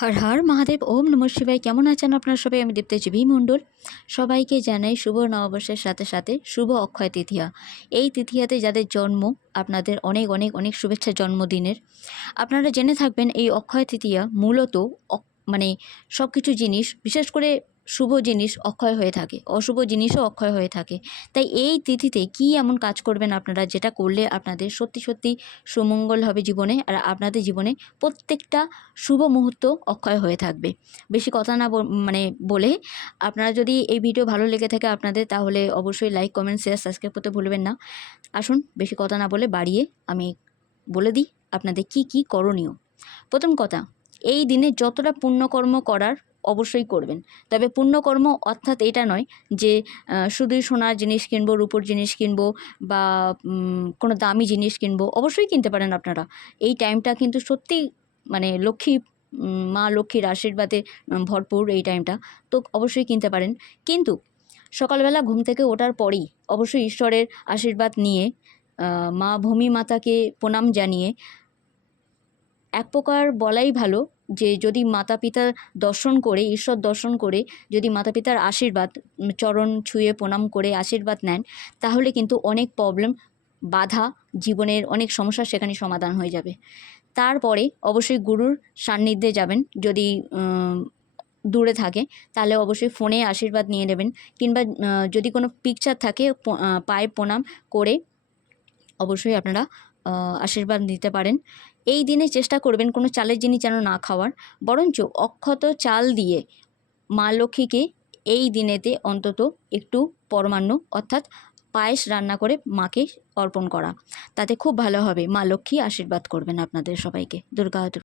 হর হর মহাদেব, ওম নমঃ শিবায়। কেমন আছেন আপনারা সবাই? আমি দীপ্তজীবী মণ্ডল। সবাইকে জানাই শুভ নববর্ষের সাথে সাথে শুভ অক্ষয় তৃতীয়া। এই তৃতীয়াতে যাদের জন্ম, আপনাদের অনেক অনেক অনেক শুভেচ্ছা জন্মদিনের। আপনারা জেনে থাকবেন এই অক্ষয় তৃতীয়া মূলত মানে সব কিছু জিনিস, বিশেষ করে শুভ জিনিস অক্ষয় হয়ে থাকে, অশুভ জিনিসও অক্ষয় হয়ে থাকে। তাই এই তিথিতে কি এমন কাজ করবেন আপনারা, যেটা করলে আপনাদের সত্যি সত্যি সুমঙ্গল হবে জীবনে, আর আপনাদের জীবনে প্রত্যেকটা শুভ মুহূর্ত অক্ষয় হয়ে থাকবে। বেশি কথা না বলে, আপনারা যদি এই ভিডিও ভালো লেগে থাকে আপনাদের, তাহলে অবশ্যই লাইক, কমেন্ট, শেয়ার, সাবস্ক্রাইব করতে ভুলবেন না। আসুন বেশি কথা না বলে বাড়িয়ে আমি বলে দিই আপনাদের কি কি করণীয়। প্রথম কথা, এই দিনে যতটা পুণ্যকর্ম করার অবশ্যই করবেন। তবে পুণ্যকর্ম অর্থাৎ এটা নয় যে শুধুই সোনার জিনিস কিনবো, রূপোর জিনিস কিনবো, বা কোনো দামি জিনিস কিনবো। অবশ্যই কিনতে পারেন আপনারা। এই টাইমটা কিন্তু সত্যি লক্ষ্মী, মা লক্ষ্মীর আশীর্বাদে ভরপুর এই টাইমটা, তো অবশ্যই কিনতে পারেন। কিন্তু সকালবেলা ঘুম থেকে ওঠার পরেই অবশ্যই ঈশ্বরের আশীর্বাদ নিয়ে, মা ভূমি মাতাকে প্রণাম জানিয়ে, এক প্রকার বলাই ভালো যে যদি মাতা পিতা দর্শন করে, ঈশ্বর দর্শন করে যদি মাতা পিতার আশীর্বাদ, চরণ ছুঁয়ে প্রণাম করে আশীর্বাদ নেন, তাহলে কিন্তু অনেক প্রবলেম, বাধা, জীবনের অনেক সমস্যা সেখানে সমাধান হয়ে যাবে। তারপরে অবশ্যই গুরুর সান্নিধ্যে যাবেন। যদি দূরে থাকে তাহলে অবশ্যই ফোনে আশীর্বাদ নিয়ে নেবেন, কিংবা যদি কোনো পিকচার থাকে পায়ে প্রণাম করে অবশ্যই আপনারা আশীর্বাদ নিতে পারেন। এই দিনে চেষ্টা করবেন কোনো চালের জিনিস যেন না খাওয়ার, বরঞ্চ অক্ষত চাল দিয়ে মা লক্ষ্মীকে এই দিনেতে অন্তত একটু পরমান্ন অর্থাৎ পায়েস রান্না করে মাকে অর্পণ করা, তাতে খুব ভালো হবে। মা লক্ষ্মী আশীর্বাদ করবেন আপনাদের সবাইকে। দুর্গা